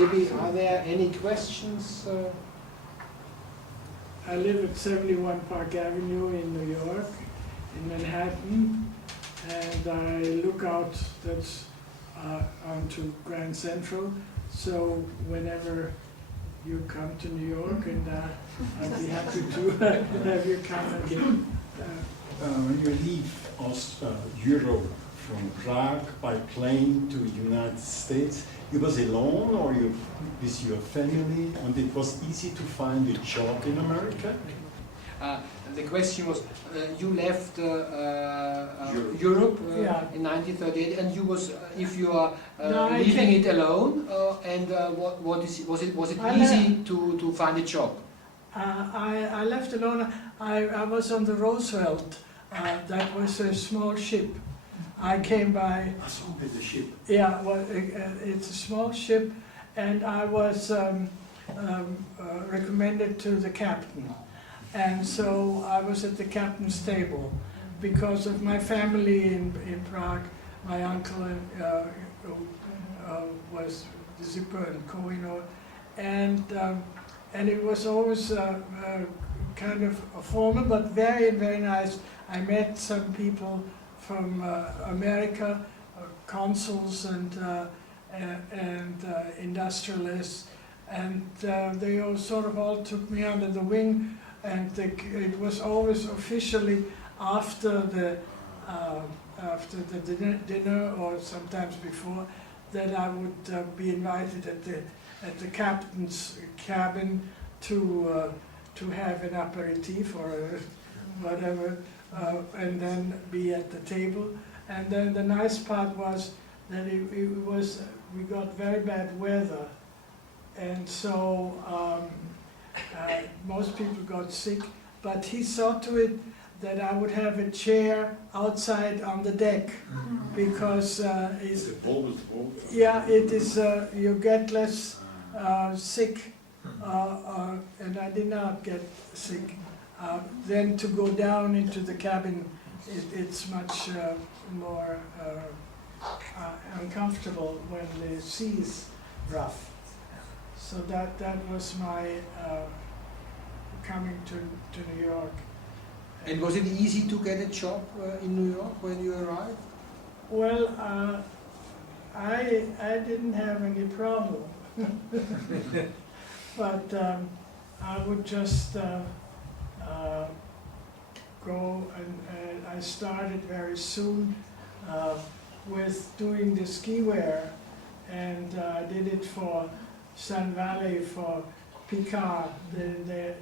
Maybe are there any questions? I live at 71 Park Avenue in New York, in Manhattan, and I look out onto Grand Central. So whenever you come to New York, and I'd be happy to have you come again. When you leave Europe from Prague by plane to United States, you was alone or you with your family, and it was easy to find a job in America? The question was, you left Europe in 1938, and you was if you are leaving it alone, and was it easy to find a job? I left alone. I was on the Roosevelt. That was a small ship. I came by. I saw the ship. Yeah, well, it's a small ship, and I was recommended to the captain. And so I was at the captain's table because of my family in Prague. My uncle was the zipper and co-owner, and it was always kind of formal, but very, very nice. I met some people from America, consuls and industrialists, and they all sort of all took me under the wing. And it was always officially after the dinner or sometimes before that I would be invited at the captain's cabin to have an aperitif or whatever, and then be at the table. And then the nice part was that we got very bad weather, and so. Most people got sick, but he saw to it that I would have a chair outside on the deck, because it is you get less sick, and I did not get sick. Then to go down into the cabin, it's much more uncomfortable when the sea is rough. So that was my coming to New York. And was it easy to get a job in New York when you arrived? Well, I didn't have any problem, but I would just go, and I started very soon with doing the ski wear, and I did it for Sun Valley, for Picard.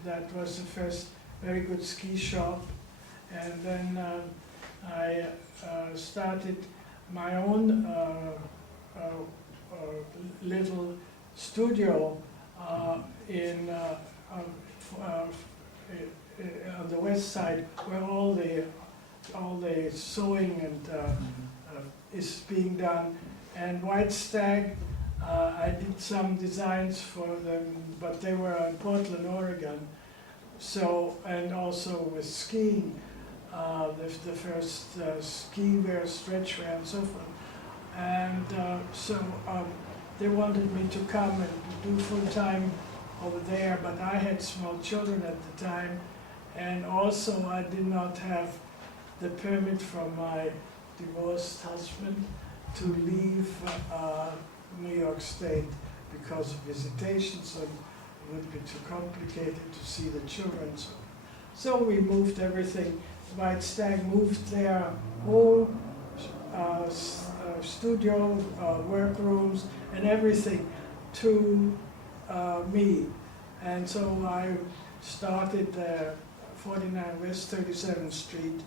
That was the first very good ski shop. And then I started my own little studio on the west side, where all the sewing and is being done. And White Stag, I did some designs for them, but they were in Portland, Oregon. So, and also with skiing, the first ski wear, stretch wear, and so forth. And they wanted me to come and do full time over there, but I had small children at the time, and also I did not have the permit from my divorced husband to leave New York State because of visitations, so it would be too complicated to see the children. So we moved everything. White Stag moved their whole studio, workrooms, and everything to me. And so I started 49 West 37th Street,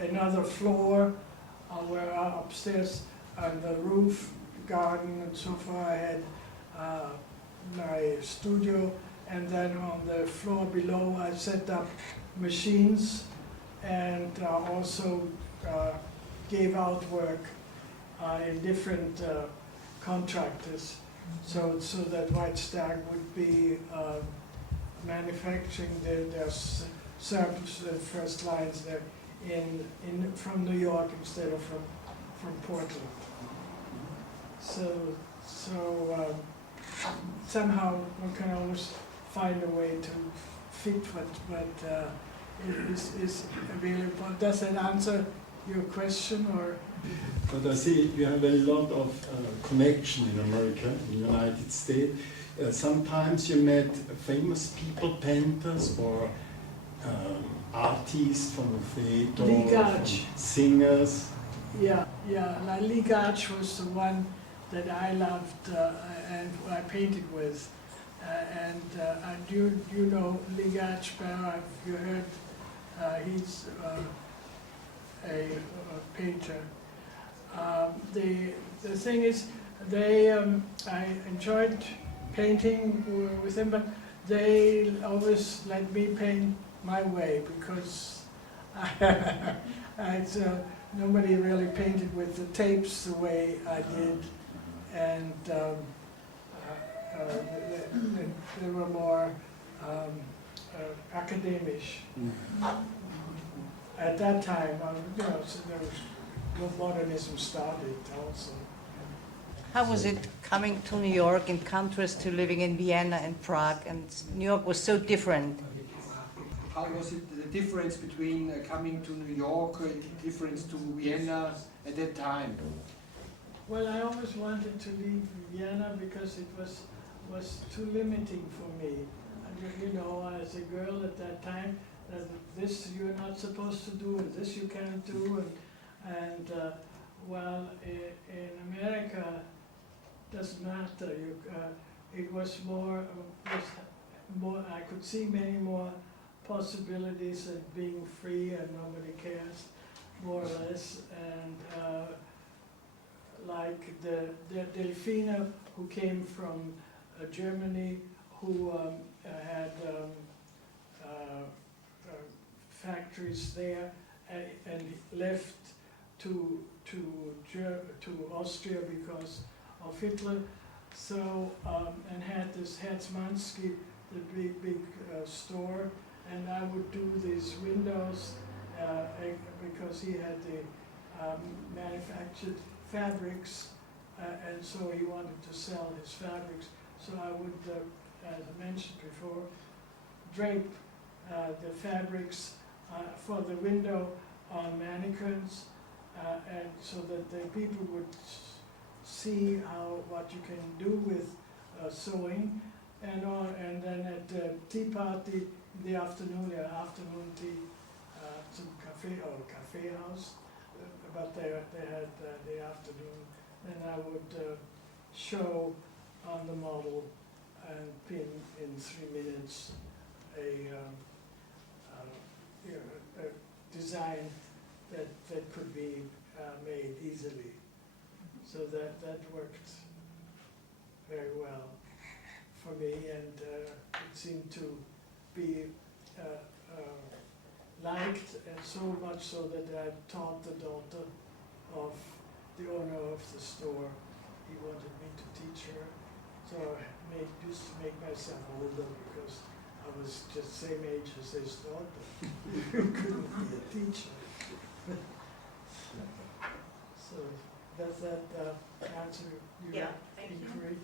another floor where upstairs on the roof, garden and so forth. I had my studio, and then on the floor below I set up machines and also gave out work in different contractors, so that White Stag would be manufacturing their samples, the first lines there from New York instead of from Portland. So somehow one can always find a way to fit what is available. Does that answer your question, or? But I see you have a lot of connection in America, in the United States. Sometimes you met famous people, painters, or artists from the theater, singers. Yeah, like Lee Gage was the one that I loved and I painted with. You know Lee Gage better. Have you heard? He's a painter. The thing is, I enjoyed painting with him, but they always let me paint my way because nobody really painted with the tapes the way I did, and they were more academic. At that time, so there was modernism started also. How was it coming to New York in contrast to living in Vienna and Prague? And New York was so different. How was it, the difference between coming to New York, the difference to Vienna at that time? Well, I always wanted to leave Vienna because it was too limiting for me. You know, as a girl at that time, this you're not supposed to do, and this you can't do, while in America, doesn't matter. It was more. I could see many more possibilities of being free, and nobody cares, more or less. And like the Delfina, who came from Germany, who had factories there, and left to Austria because of Hitler. So and had this Hetzmanski, the big store, and I would do these windows because he had the manufactured fabrics, and so he wanted to sell his fabrics. So I would, as I mentioned before, drape the fabrics for the window on mannequins, and so that the people would see what you can do with sewing, and then at the tea party in the afternoon tea, some cafe house, but they had the afternoon, and I would show on the model and pin in 3 minutes a design that could be made easily. So that worked very well for me, and it seemed to be liked, and so much so that I taught the daughter of the owner of the store. He wanted me to teach her, so I used to make myself older because I was just the same age as his daughter. You couldn't be a teacher. So does that answer your inquiry?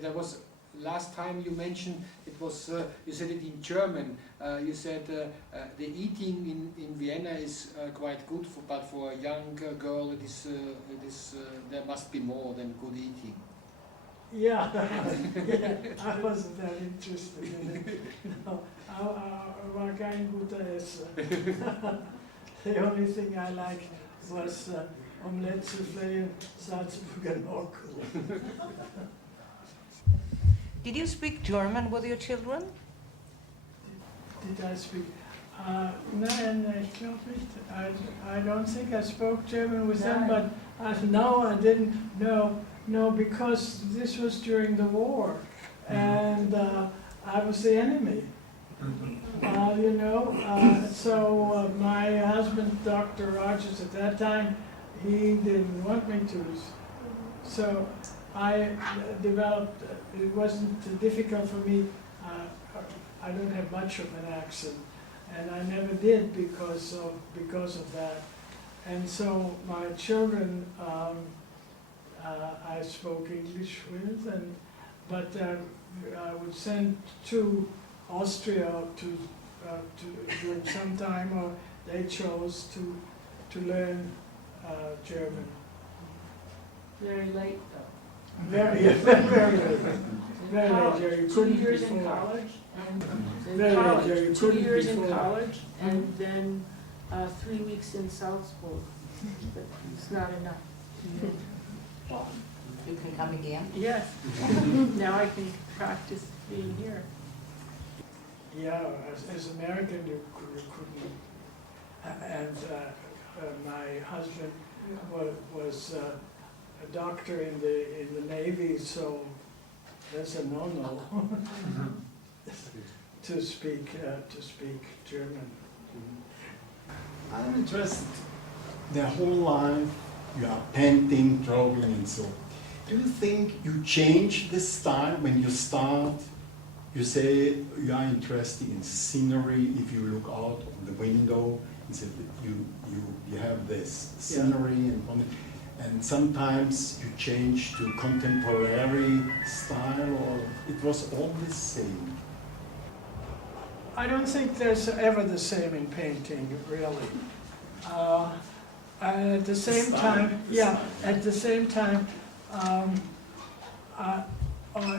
There was last time you mentioned it was you said it in German. You said the eating in Vienna is quite good, but for a young girl it is there must be more than good eating. Yeah, I wasn't that interested in it. War kein guter Esser. The only thing I liked was Omelette soufflé and Salzburger Nockel. Did you speak German with your children? Did I speak? Nein, ich glaube nicht. I don't think I spoke German with them, but no, I didn't. No, because this was during the war, and I was the enemy. So my husband, Dr. Rogers, at that time, he didn't want me to. So I developed, it wasn't difficult for me. I don't have much of an accent, and I never did because of that. And so my children, I spoke English with, but I would send to Austria to during some time, or they chose to learn German. Very late though. Very late. Very late. Very late. You 2 couldn't years in before. college and Very late, yeah, you 2 couldn't years in before. college and then 3 weeks in Salzburg. But it's not enough. You can come again. Yes. Now I can practice being here. Yeah, as American you couldn't. And my husband was a doctor in the Navy, so that's a no-no to speak German. I'm interested. Their whole life, you are painting, drawing, and so on. Do you think you change the style when you start? You say you are interested in scenery. If you look out on the window, and say you have this scenery, and sometimes you change to contemporary style, or it was all the same. I don't think there's ever the same in painting, really. And at the same time, at the same time,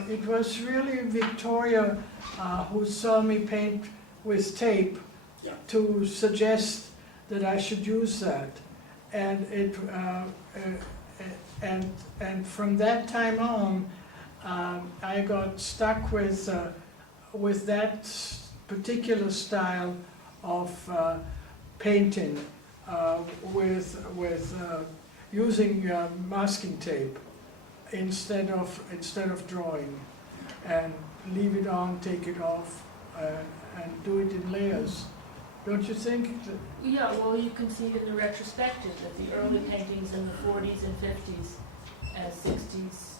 it was really Victoria who saw me paint with tape to suggest that I should use that, and and from that time on, I got stuck with that particular style of painting, with using masking tape instead of drawing, and leave it on, take it off, and do it in layers. Don't you think? Yeah, well, you can see in the retrospective that the early paintings in the 40s and 50s and 60s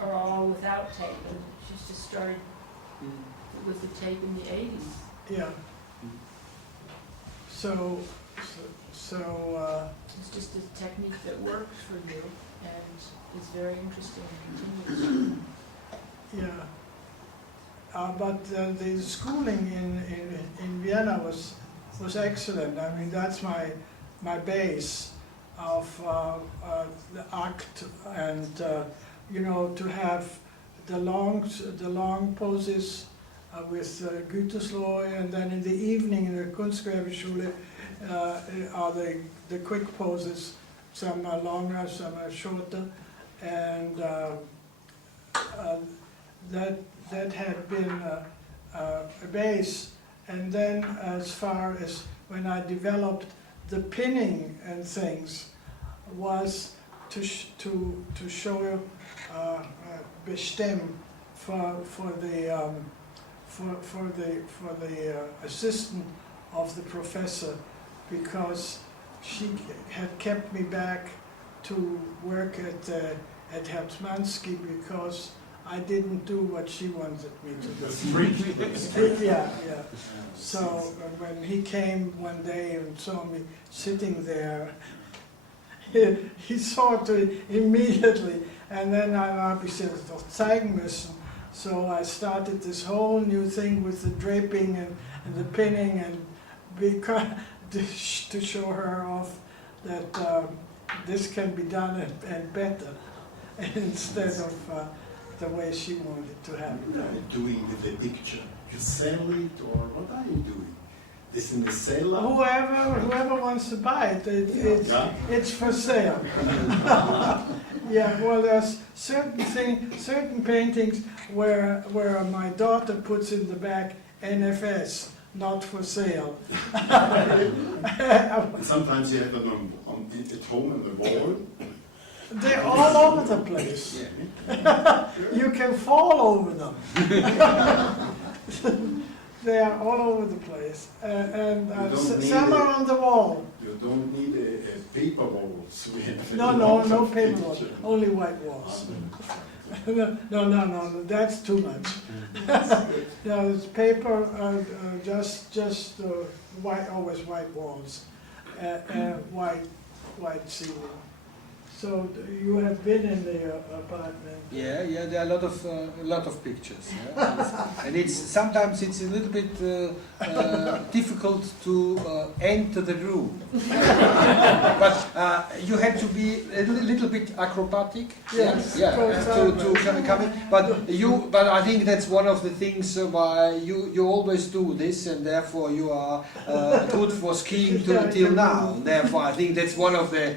are all without tape, and she's just started with the tape in the 80s. Yeah. So it's just a technique that works for you, and it's very interesting and continues. yeah. But the schooling in Vienna was excellent. I mean, that's my base of the act, and you know, to have the long poses with Gütersloh, and then in the evening in the Kunstgewerbeschule are the quick poses. Some are longer, some are shorter, and that had been a base. And then as far as when I developed the pinning and things, was to show bestem for the assistant of the professor, because she had kept me back to work at Herzmansky because I didn't do what she wanted me to do. Yeah. So when he came one day and saw me sitting there, he saw it immediately, and then I habe ich es doch zeigen müssen. So I started this whole new thing with the draping and the pinning, and because to show her off that this can be done and better instead of the way she wanted to have it What are done. you doing with the picture? You sell it, or what are you doing? This in the cellar? Whoever wants to buy it, it's for sale. Yeah, well, there's certain paintings where my daughter puts in the back NFS, not for sale. And sometimes you have them at home on the wall. They're all over the place. You can fall over them. They are all over the place, and some are on the wall. You don't need a paper walls. No paper walls, only white walls. No, that's too much. No, it's paper, just white, always white walls, white ceiling. So you have been in the apartment. Yeah, there are a lot of pictures, yeah? and it's sometimes it's a little bit difficult to enter the room, but you had to be a little bit acrobatic, Yes, yeah, to come in. But I think that's one of the things why you always do this, and therefore you are good for skiing till now. Therefore, I think that's one of the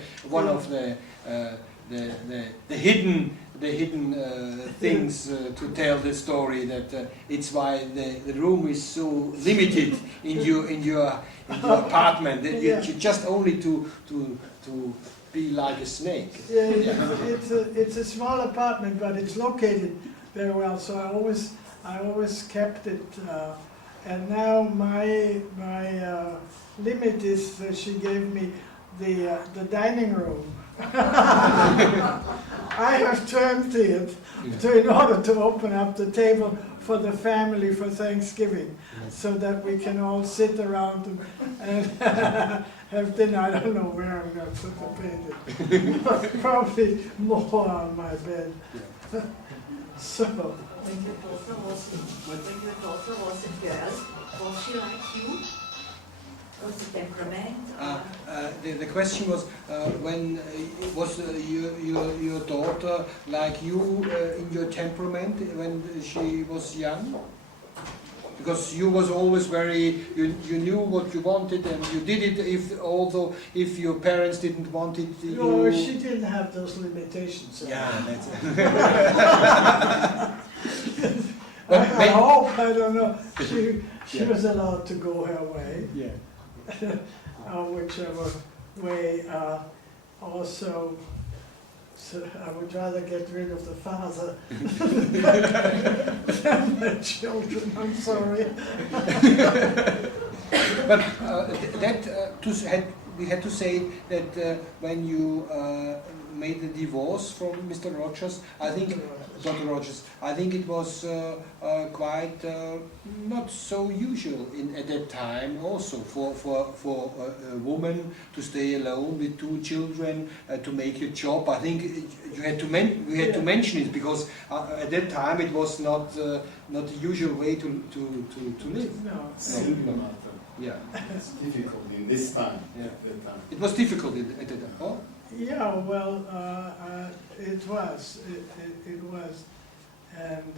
hidden things to tell the story, that it's why the room is so limited in your apartment, that you just only to be like a snake. It's a small apartment, but it's located very well, so I always kept it, and now my limit is that she gave me the dining room. I have to empty it in order to open up the table for the family for Thanksgiving, so that we can all sit around and have dinner. I don't know where I'm going to put the painting. Probably more on my bed. So. When your daughter was a girl, was she like you? Was the temperament? The question was when was your daughter like you in your temperament when she was young? Because you was always very, you knew what you wanted and you did it, although if your parents didn't want it. No, she didn't have those limitations. Yeah, that's I hope, I don't know. She was allowed to go her way. Yeah. Whichever way. Also, so I would rather get rid of the father than the children. I'm sorry. But we had to say that when you made the divorce from Mr. Rogers, Dr. Rogers, I think it was quite not so usual at that time also for a woman to stay alone with 2 children to make a job. I think we had to mention it, because at that time it was not the usual way to live. No. Single mother. Yeah. It's difficult in this time. Yeah. At that time. It was difficult at that time. Oh? Yeah, well, it was, and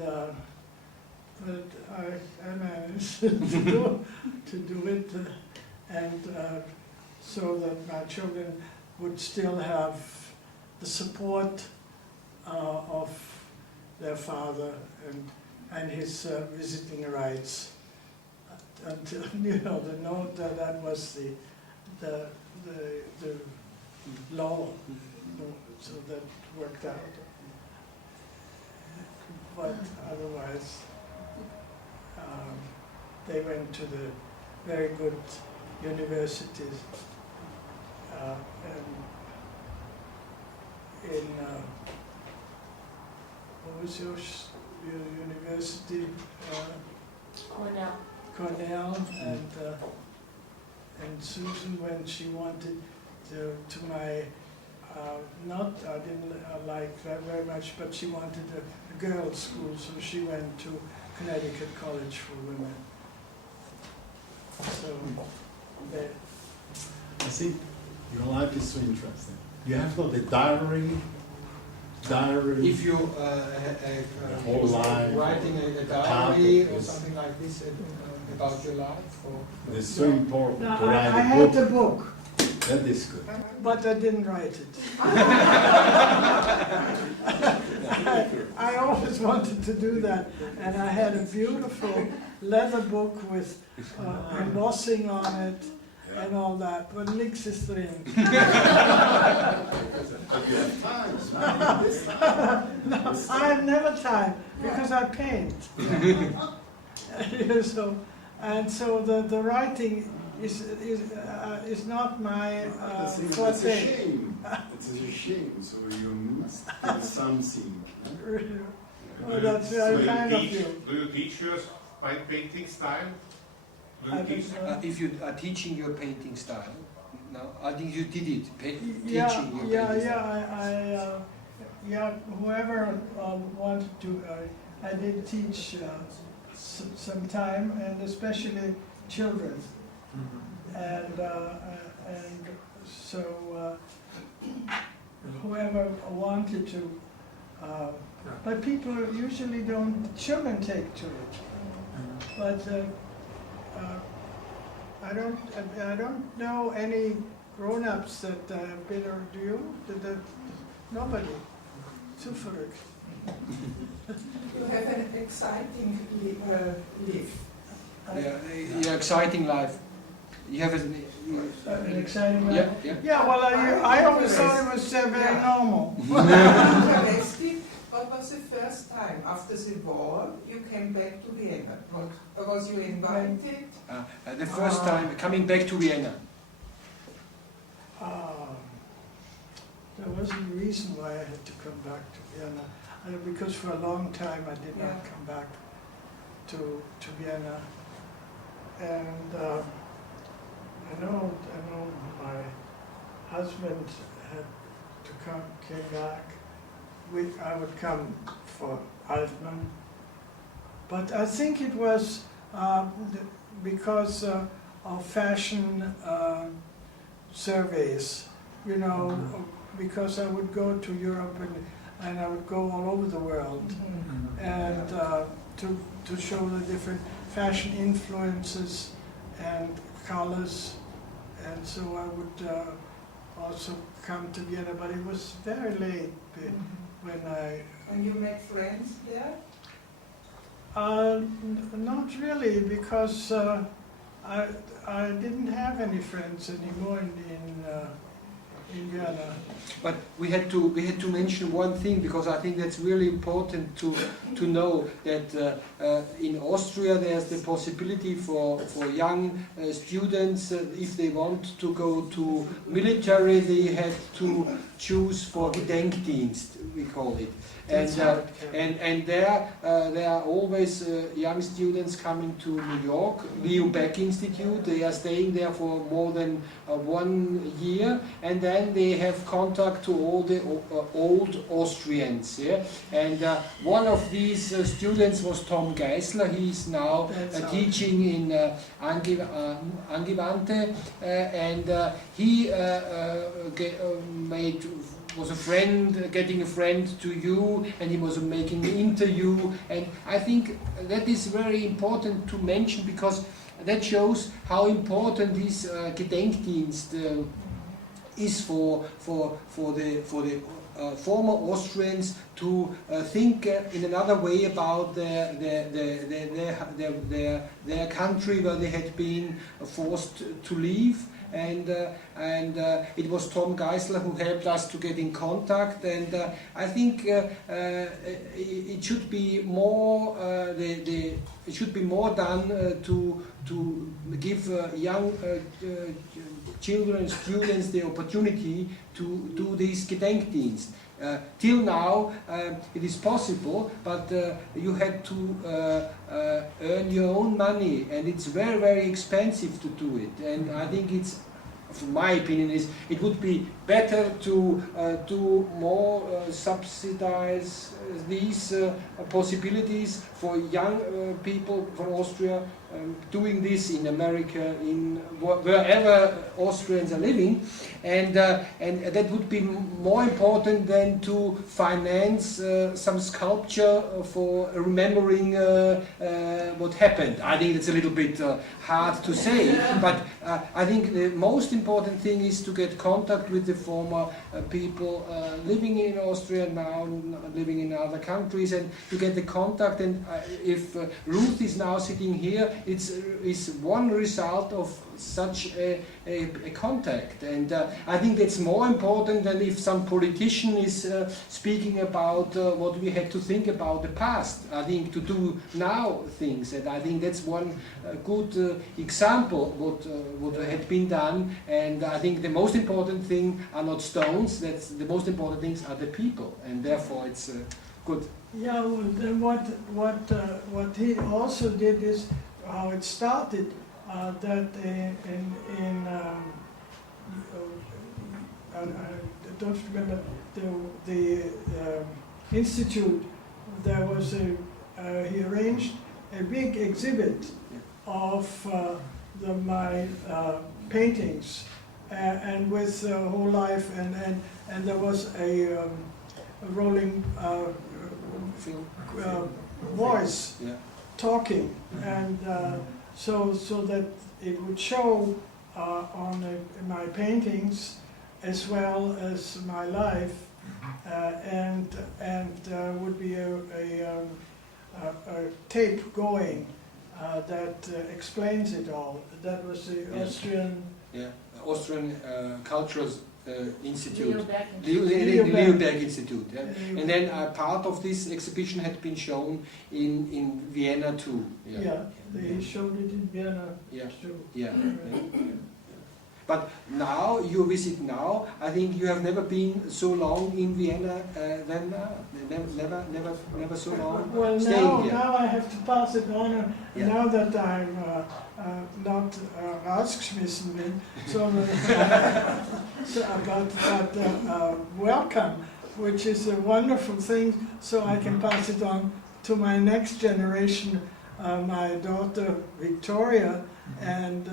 but I managed to do it, and so that my children would still have the support of their father and his visiting rights. Until the note that was the law, so that worked out. But otherwise, they went to the very good universities, and in what was your university? Cornell, and Susan, when she wanted to my I didn't like that very much, but she wanted a girls' school, so she went to Connecticut College for Women. So, I think your life is so interesting. You have not a diary. If you whole life, writing a diary or something like this about your life, or it's so important no, to write I a had book. the book, That is good. but I didn't write it. I always wanted to do that, and I had a beautiful leather book with embossing on it and all that, but niks is drin. But you have time. No, I have never time, because I paint. So the writing is not my It's a shame. It's a shame. So you must do something. Well, that's very kind of you. Do you teach your painting style? I don't know. if you are teaching your painting style, No, I think you did it, Yeah, teaching. whoever wanted to, I did teach some time, and especially children. And so whoever wanted to, but people usually don't, children take to it. But I don't know any grown-ups that have been, or do you? Nobody. Zufällig. You have an exciting life. Yeah, exciting life. You have An exciting life. yeah. Yeah, well, I always thought it was very normal. Arrested. What was the first time after the war you came back to Vienna? Was you invited? The first time coming back to Vienna. There wasn't a reason why I had to come back to Vienna. Because for a long time I did not come back to Vienna. And I know my husband had to came back. I would come for Altmann. But I think it was because of fashion surveys, you know, because I would go to Europe and I would go all over the world and to show the different fashion influences and colors, and so I would also come to Vienna, but it was very late when I... And you made friends there? Not really, because I didn't have any friends anymore in Vienna. But we had to mention one thing, because I think that's really important to know that in Austria there's the possibility for young students, if they want to go to military, they have to choose for Gedenkdienst, we call it. And there are always young students coming to New York, Leo Baeck Institute. They are staying there for more than 1 year, and then they have contact to all the old Austrians. Yeah? And one of these students was Tom Geisler. He is now teaching in Angewandte, and he was a friend, getting a friend to you, and he was making an interview, and I think that is very important to mention, because that shows how important this Gedenkdienst is for the former Austrians to think in another way about their country where they had been forced to leave. And it was Tom Geisler who helped us to get in contact, and I think it should be more it should be more done to give young children, students, the opportunity to do this Gedenkdienst. Till now it is possible, but you had to earn your own money, and it's very, very expensive to do it. And I think it's, from my opinion, it would be better to do more subsidize these possibilities for young people from Austria doing this in America, in wherever Austrians are living, and that would be more important than to finance some sculpture for remembering what happened. I think it's a little bit hard to say, but I think the most important thing is to get contact with the former people living in Austria now, living in other countries, and to get the contact. And if Ruth is now sitting here, it's one result of such a contact, and I think that's more important than if some politician is speaking about what we had to think about the past. I think to do now things, and I think that's one good example what had been done. And I think the most important thing are not stones. That's the most important things are the people, and therefore it's good. Yeah, well, then what he also did is how it started. That in I don't remember the institute. There was he arranged a big exhibit of my paintings, and with whole life, and there was a rolling voice talking, and so that it would show on my paintings as well as my life, and would be a tape going that explains it all. That was the Austrian. Yeah, Austrian Cultural Institute. Leo Leoberg Institute. Yeah. And then part of this exhibition had been shown in Vienna too. Yeah, they showed it in Vienna too. Yeah. But now, you visit now, I think you have never been so long in Vienna than now. Never so long well, staying here. Now I have to pass it on, now that I'm not rausgeschmissen bin, sondern welcome, which is a wonderful thing, so I can pass it on to my next generation, my daughter Victoria, and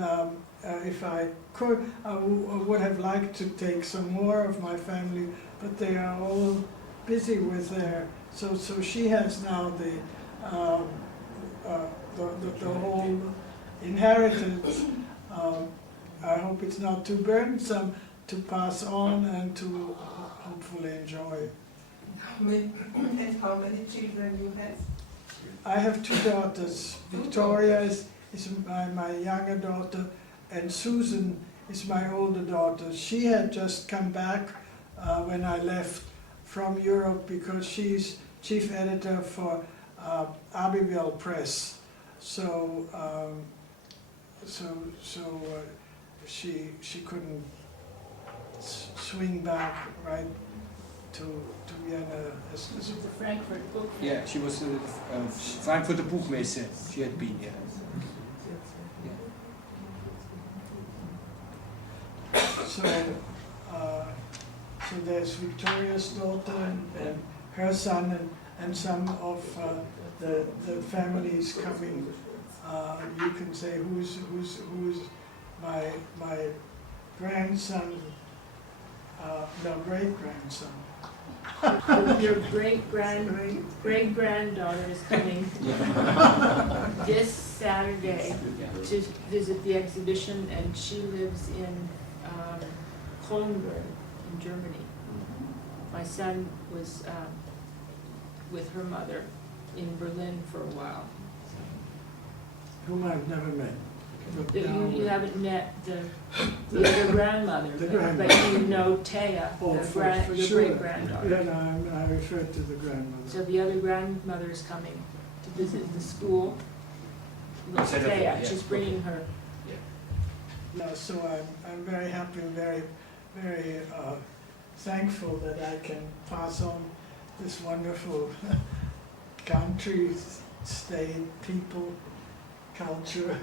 if I could, I would have liked to take some more of my family, but they are all busy with their, so she has now the whole inheritance. I hope it's not too burdensome to pass on and to hopefully enjoy. And how many children you have? I have two daughters. Victoria is my younger daughter, and Susan is my older daughter. She had just come back when I left from Europe, because she's chief editor for Abbeville Press. So she couldn't swing back right to Vienna. This is the Frankfurt Book Fair. Yeah, she was Frankfurter Buchmesse. She had been here. So there's Victoria's daughter and her son and some of the families coming. You can say who's my grandson, no, great-grandson. Your great-granddaughter is coming this Saturday to visit the exhibition, and she lives in Kronenberg in Germany. My son was with her mother in Berlin for a while. Whom I've never met. You haven't met the other grandmother, but you know Taya, the great-granddaughter. Yeah, no, I referred to the grandmother. So the other grandmother is coming to visit the school with Taya. She's bringing her. No, so I'm very happy and very thankful that I can pass on this wonderful country, state, people, culture.